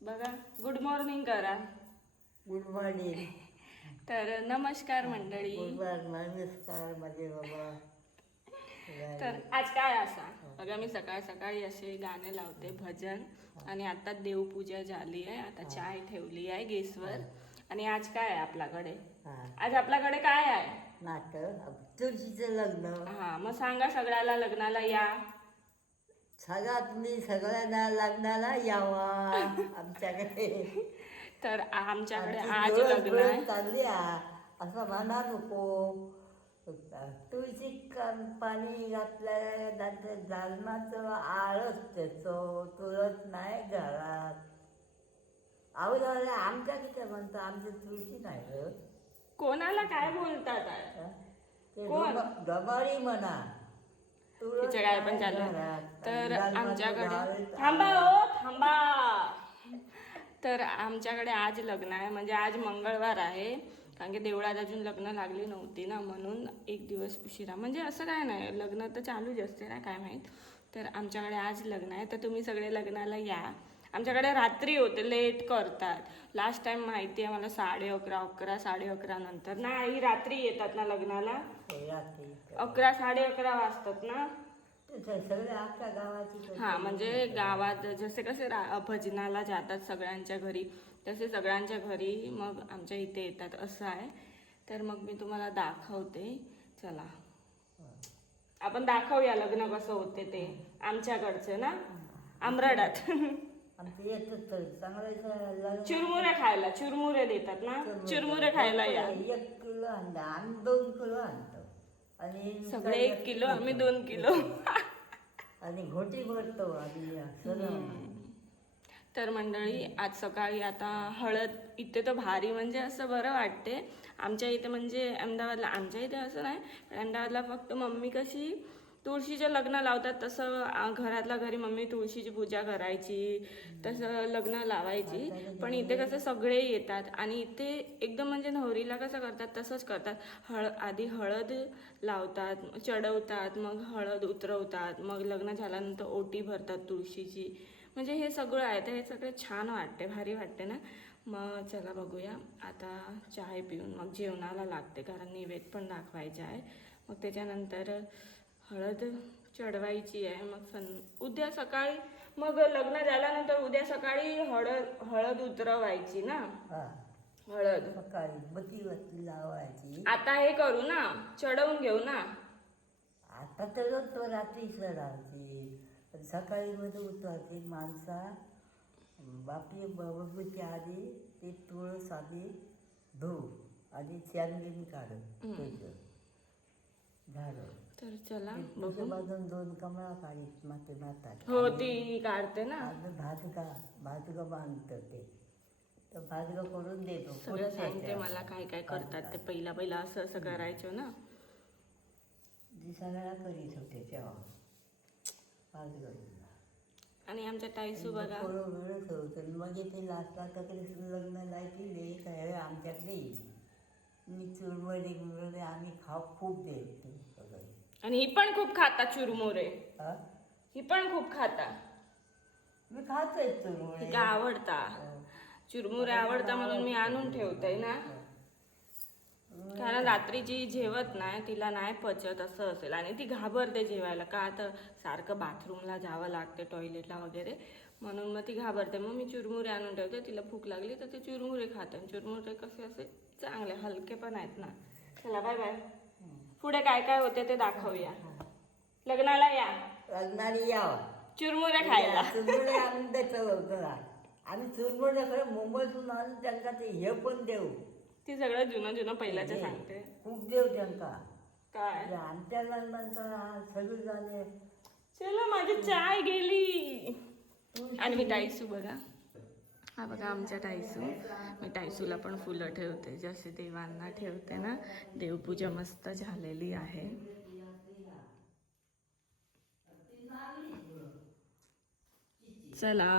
बघा good morning करा. Good morning तर नमस्कार मंडळी. नमस्कार माझे बाबा. तर आज काय असा? बघा मी सकाळ सकाळी असे गाणे लावते भजन. आणि आता देवपूजा झाली आहे. आता चाय ठेवली आहे गॅसवर. आणि आज काय आहे आपल्याकडे? आज आपल्याकडे काय आहे? नाटक तुळशीचं लग्न. हा मग सांगा सगळ्याला लग्नाला या. सगळा तुम्ही सगळ्यांना लग्नाला यावा. आमच्याकडे. तर आमच्याकडे आमची आज लग्न आहे. चालली आ. असं म्हणा नको. तुळशी कण पाणी घातलं नंतर जालमाचं आळस त्याचं. तुळत नाही घरात. आऊ झालं आमच्या किती म्हणतो आमची तुळशी नाही ग. कोणाला काय बोलतात? आहे? कोण? म्हणा. तुळस तिचं काय पण चालू आहे. तर आमच्याकडे थांबा. हो थांबा. तर आमच्याकडे आज लग्न आहे. म्हणजे आज मंगळवार आहे. कारण की देवळात अजून लग्न लागली नव्हती ना म्हणून एक दिवस उशिरा. म्हणजे असं काय नाही लग्न तर चालूच असते ना काय माहीत. तर आमच्याकडे आज लग्न आहे. तर तुम्ही सगळे लग्नाला या. आमच्याकडे रात्री होते लेट करतात. लास्ट टाइम माहिती आहे मला साडे अकरा अकरा साडे अकरा नंतर. नाही रात्री येतात ना लग्नाला? हे रात्री. अकरा साडे अकरा वाजतात ना. हा म्हणजे गावात जसे कसे भजनाला जातात सगळ्यांच्या घरी तसे सगळ्यांच्या घरी मग आमच्या इथे येतात. असं आहे. तर मग मी तुम्हाला दाखवते. चला. आपण दाखवूया लग्न कसं होते ते. आमच्याकडचे ना? आमराडात. आमचं चांगलं चुरमुरे खायला चुरमुरे देतात ना? चुरमुरे. खायला या. एक किलो आणला आम्ही दोन किलो आणतो. आणि सगळे एक किलो आम्ही दोन किलो. आणि घोटी भरतो तर मंडळी आज सकाळी आता हळद इथे तर भारी म्हणजे असं बरं वाटते. आमच्या इथे म्हणजे अहमदाबादला आमच्या इथे असं नाही पण अहमदाबादला फक्त मम्मी कशी तुळशीचं लग्न लावतात तसं घरातल्या घरी मम्मी तुळशीची पूजा करायची तसं लग्न लावायची. पण इथे कसं सगळे येतात आणि इथे एकदम म्हणजे नवरीला कसं करतात तसंच करतात. हळ आधी हळद लावतात चढवतात मग हळद उतरवतात मग लग्न झाल्यानंतर ओटी भरतात तुळशीची. म्हणजे हे सगळं आहे तर हे सगळं छान वाटते भारी वाटते ना? मग चला बघूया. आता चाय पिऊन मग जेवणाला लागते कारण निवेद पण दाखवायचा आहे. मग त्याच्यानंतर हळद चढवायची आहे मग सं उद्या सकाळी मग लग्न झाल्यानंतर उद्या सकाळी हळद हळद उतरवायची ना? हळद. सकाळी बती बत्ती लावायची. आता हे करू ना चढवून घेऊ ना? आता तर तो रात्री पण सकाळी मध्ये उतरते माणसा. बापी बघूची आधी ते तुळस आधी धू आणि चांदीन काढ झालं तर चला बघू. बाजून दोन कमळा काढीत माते मातात हो ती काढते ना. आणि भातगा भातगा बांधतं ते. तर भातगा करून देतो सगळं सांगते मला काय काय करतात ते. पहिला पहिला असं असं करायचं ना. दिसायला करीत होते तेव्हा? भातगा आणि आमच्या टाईसू बघा. वेळच होतं मग ते लास्टला तकडे लग्न लायची काय आमच्याकडे येईल मी चुरमडे बिरमडे आम्ही खाऊ खूप देतो सगळे आणि ही पण खूप खाता चुरमुरे. हा? ही पण खूप खाता. मी चुरमुळे का आवडता. चुरमुरे आवडता म्हणून मी आणून ठेवते ना. कारण रात्रीची जेवत नाही तिला नाही पचत असं असेल. आणि ती घाबरते जेवायला. का तर सारखं बाथरूमला जावं लागते टॉयलेटला वगैरे. म्हणून मग ती घाबरते. मग मी चुरमुरे आणून ठेवते. तिला भूक लागली तर ते चुरमुरे खाते. आणि चुरमुरे कसे असे चांगले हलके पण आहेत ना. चला बाय बाय पुढे काय काय होते ते दाखवूया. लग्नाला या. लग्नाला यावं. चुरमुरे खायला. चुरमुळे आणून देतो घरा आम्ही चुरमुळे खरं मुंबईतून आणून त्यांना ते हे पण देऊ. ती सगळं जुनं जुनं पहिल्याचं सांगते. खूप देऊ त्यांना. काय? आमच्या लग्नांचा सगळी झाले चला माझी चाय गेली. आणि मी टाईसू बघा. हा बघा आमच्या टायसू मी टायसूला पण फुलं ठेवते. जसे देवांना ठेवते ना देवपूजा मस्त झालेली आहे. चला.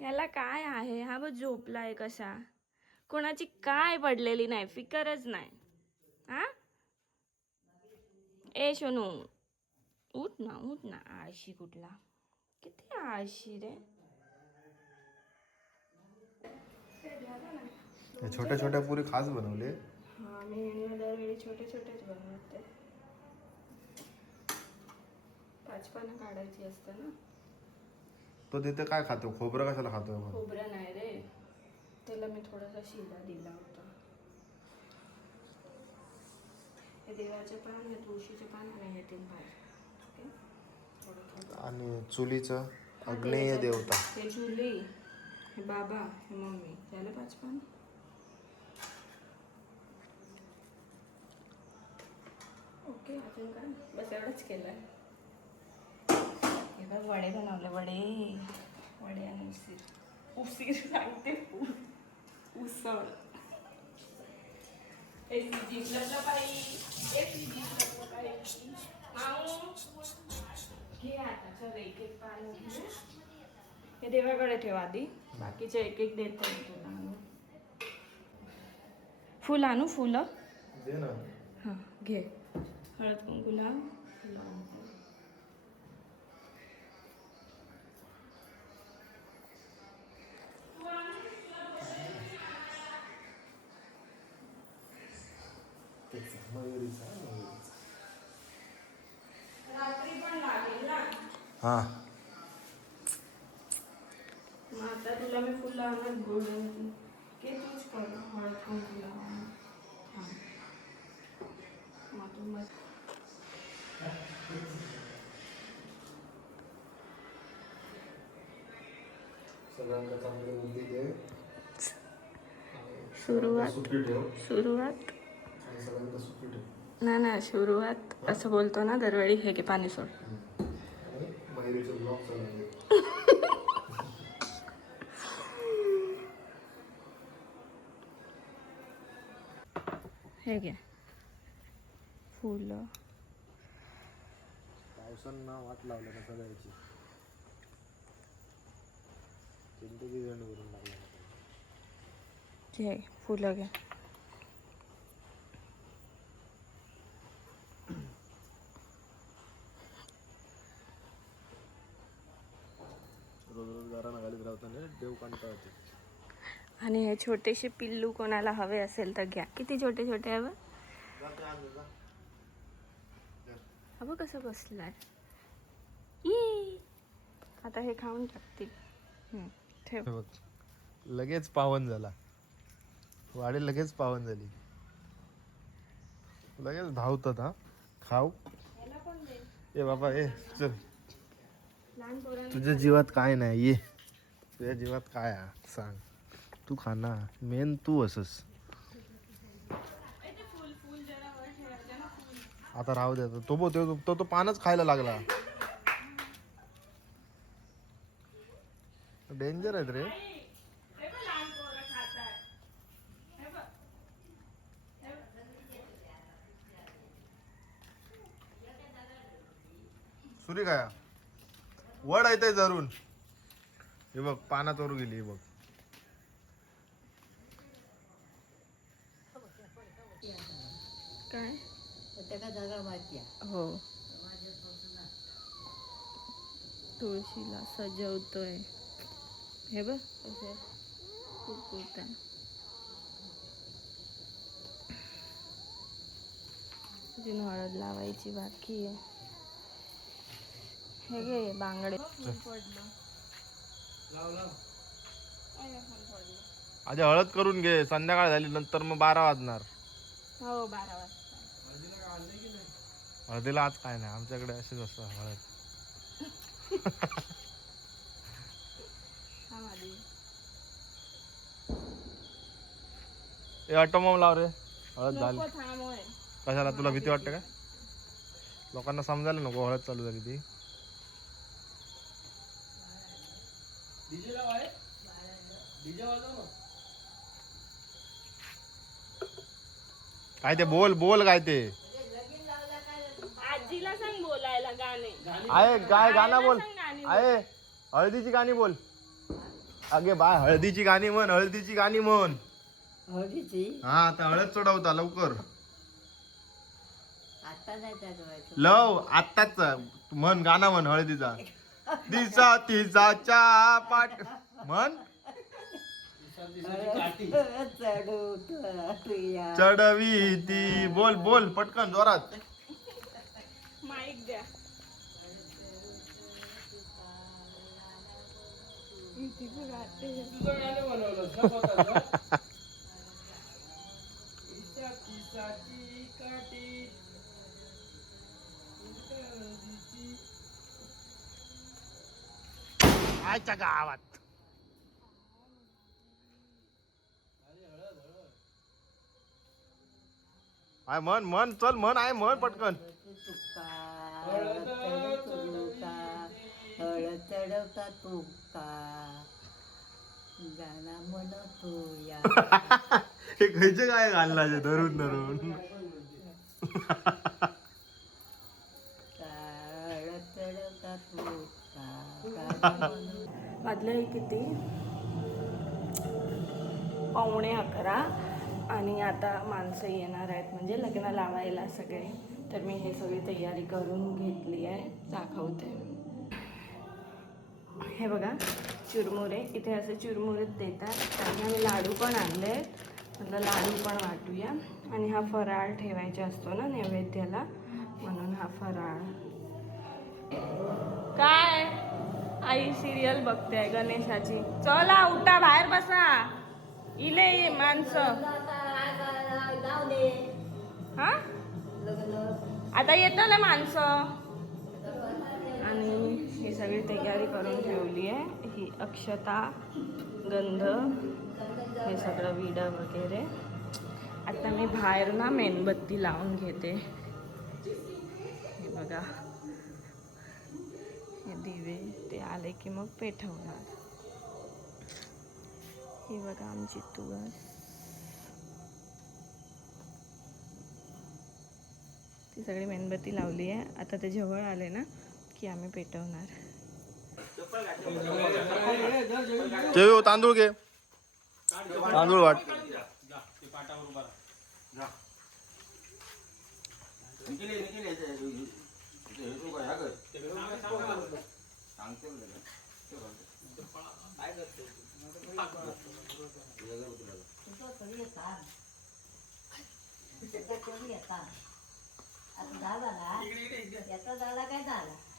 याला काय आहे? हा बघ झोपलाय कसा. कोणाची काय पडलेली नाही फिकरच नाही. हा? ए शोनू उठ ना उठ ना. आळशी कुठला? किती आळशी रे. छोट्या छोट्या पुरी खास बनवले. हा मी दरवेळी छोटे छोटेच बनवते. पाचपानं काढायची असतं ना. तो तिथे काय खातो? खोबरं कशाला खातो? खोबरं नाही रे. त्याला मी थोडासा शिरा दिला होता. हे देवाचे पान हे तुळशीचे पान आणि हे तीन आणि चुलीचं अग्नेय देवता. हे जुली हे बाबा हे मम्मी झालं पाच पान. ओके. अजून काय? बस एवढंच केलं हे बघ वडे बनवले वडे. वडे आणि उसीर उसीर सांगते. उसळ. एक जिंकलं बाई. एक जिंकलं माऊ. घे आता चल एक एक पान घे हे देवाकडे ठेव आधी. बाकीचे एक एक देते. फुल आणू फुलं? हां घे. हळद कुंकू लाव फुलं आण. रात्री पण लागेल ना. हा. आता तुला मी फुलं आणत गोल्डन की तूच कर. हळद कुंकू लाव हां. मग तू मग. सगळ्यांना चांगली बुद्धी दे. सुरुवात. सुखी ठेव. सुरुवात. आणि सगळ्यांना सुखी ठेव. ना ना सुरुवात. असं बोलतो ना दरवेळी हे की पाणी सोड. चालू हे घे. फुलं. पावसांना वाट लावल्या ना सगळ्याची. जिंदगी जण करून लागल्या घे फुलं घे. रोज रोज घरानं घालीत राहताना देव कंटाळा होते आणि हे छोटेसे पिल्लू कोणाला हवे असेल तर घ्या. किती छोटे छोटे हवं? हवं कसं बसलाय! आता हे खाऊन टाकतील. ठेव. लगेच पावन झाला. वाडी लगेच पावन झाली. लगेच धावतात हा. खाऊ. ए बाबा ए चल. तुझ्या जीवात काय नाही ये. तुझ्या जीवात काय? सांग. तू खाना मेन तू असस. आता राहू दे तो बो तो तो तो पानच खायला लागला. डेंजर आहेत रे. सुरी काय वड आहे ते जरून. हे बघ पानात वर गेली हे बघ काय त्याला सगळं माहिती आहे. हो. तुळशीला सजवतोय. हे बघ. कसं खूप होता अजून हळद लावायची बाकी आहे. हे घे बांगडे. आधी हळद करून घे. संध्याकाळ झाली नंतर मग बारा वाजणार. हो बारा वाजता. हळदीला आज काय नाही आमच्याकडे असेच असतं हळद. ए ऑटोमॉम लाव रे. हळद झाली. कशाला तुला भीती वाटते का? लोकांना समजायला नको हळद चालू झाली ती. काय ते बोल बोल काय ते. आजीला सांग बोलायला गाणे. आहे काय गाणं बोल. सांग गाणी आहे हळदीची गाणी बोल. अगे बा हळदीची गाणी म्हण हळदीची गाणी म्हण. हळदीची? हा आता हळद चढवता लवकर. आता नाही जागवायचं लव आत्ताच. म्हण गाणं म्हण हळदीचा. दिसा तिचा पाट म्हण. तुया. चढवी ती. बोल बोल पटकन जोरात. आयच्या गावात. आय मन मन चल मन आहे मन पटकन. हळद चढवता तुका गाणा म्हणतो या हे खयचे काय घालला धरून धरून? हळद किती? पावणे अकरा. आणि आता माणसं येणार आहेत म्हणजे लग्न लावायला सगळे. तर मी हे सगळी तयारी करून घेतली आहे. दाखवते. हे बघा. चिरमुरे इथे असे चिरमुरे देतात. त्यामुळे आम्ही लाडू पण आणले. म्हटलं लाडू पण वाटूया. आणि हा फराळ ठेवायचा असतो ना नैवेद्याला. म्हणून हा फराळ. काय? आई सिरियल बघते गणेशाची. चला उठा बाहेर बसा. इले ये माणसं. हा? आता येतं ना माणसं? आणि ही सगळी तयारी करून ठेवली आहे. की अक्षता गंध हे सगळं विडा वगैरे. आता मी बाहेर ना मेणबत्ती लावून घेते. हे बघा. हे दिवे ते आले की मग पेठवणार. हे बघा आमची तुळस. ती सगळी मेणबत्ती लावली आहे. आता ते जवळ आले ना की आम्ही पेटवणार. ठेव तांदूळ घे. तांदूळ वाट. झाला. काय झाला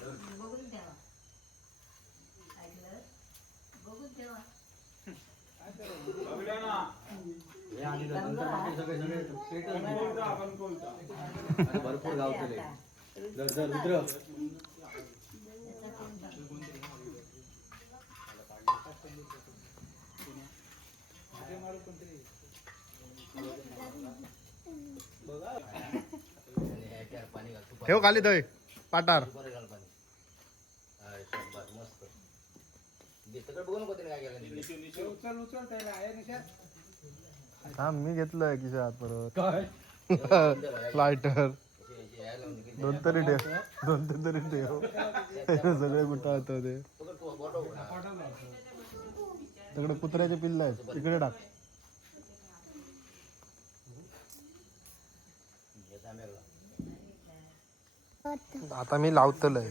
बघून ठेवा. ऐकलं? बघून ठेवा. भरपूर गाव केले. ठेव खाली दय पाटार. थांब मी घेतलंय खिशात परत. लायटर दोन तरी ठेव. दोन तीन तरी ठेव. सगळे कुठं होतं ते? तिकडे कुत्र्याचे पिल्ल आहेत. तिकडे टाक. आता मी लावतलय.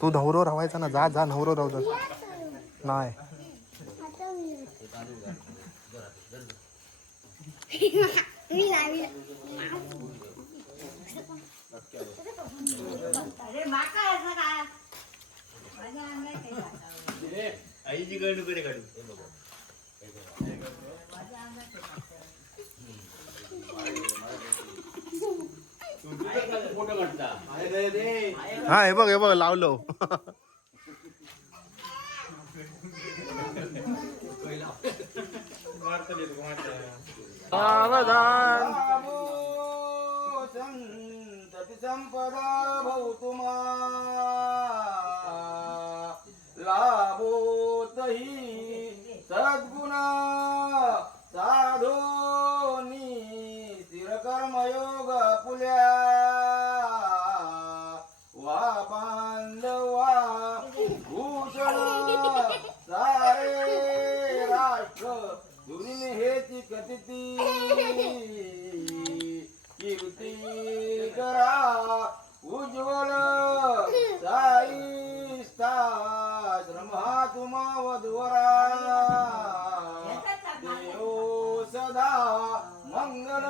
तू धवरो राहायचा ना जा जा नवरो राहू जा. नाही. फोटो काढता हा हे बघ हे बघ लावलो. सावधान. संपदा भौतुमा लाभोतही सद्गुणा साधू धुनीने हेची कथिती कीर्ती करा उज्ज्वल साई स्था श्रमहा तुम्हा वधवरा देव सदा मंगल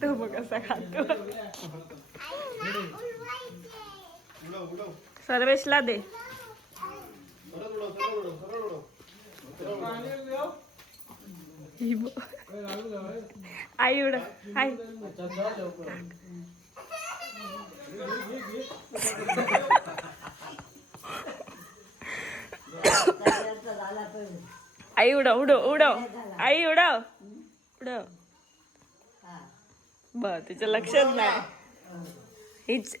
तो बघ कसा खातो सर्वेशला दे ही बघ. आई उड. हाय आई उडव उडव उडव. आई उडव. उडव. हा बर तिचं लक्षात नाही. हिच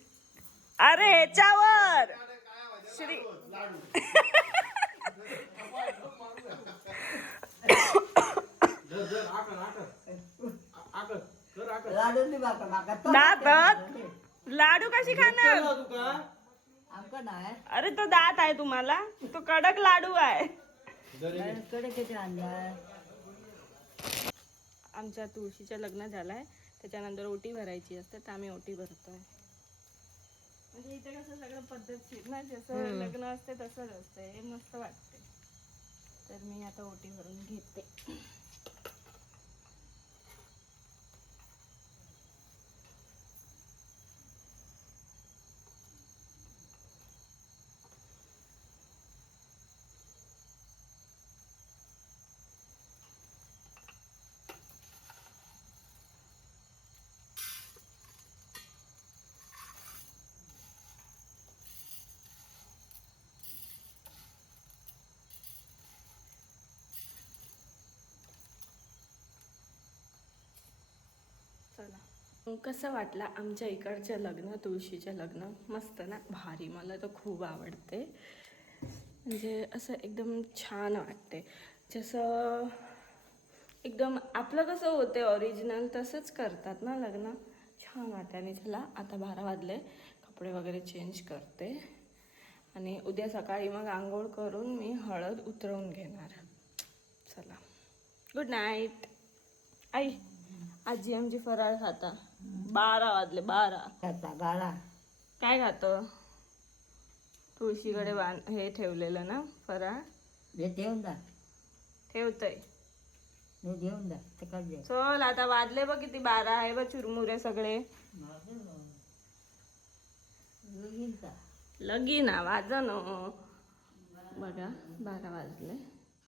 अरे ह्याच्यावर. श्री लाडू नाही बाका माका तो दातात लाडू कशी खाणार? आमका नाही. अरे तो दात आहे तुम्हाला. तो कडक लाडू आहे. कडे किती आणलाय? आमच्या तुळशीचं लग्न झालंय. त्याच्यानंतर ओटी भरायची असते तर आम्ही ओटी भरतोय. म्हणजे इथे कसं सगळं पद्धतशीर ना जसं लग्न असते तसंच असतं. हे मस्त वाटते. तर मी आता ओटी भरून घेते चला कसं वाटलं आमच्या इकडचं लग्न तुळशीचं लग्न? मस्त ना? भारी. मला तर खूप आवडते. म्हणजे असं एकदम छान वाटते. जसं एकदम आपलं कसं होते ऑरिजिनल तसंच करतात ना लग्न? छान वाटते. आणि चला आता बारा वाजले. कपडे वगैरे चेंज करते. आणि उद्या सकाळी मग आंघोळ करून मी हळद उतरवून घेणार. चला. गुड नाईट आई. आजी आमची फराळ खाता. बारा वाजले बारा. त्याचा बाळा काय खातं? तुळशीकडे बांध हे ठेवलेलं ना फराळ. देऊन जा. ठेवतय. देऊन जा. ते काय दे. चल आता वाजले बघ किती बारा आहे बघ चुरमुरे सगळे. लगीन जा लगीन वाज बघा बारा वाजले.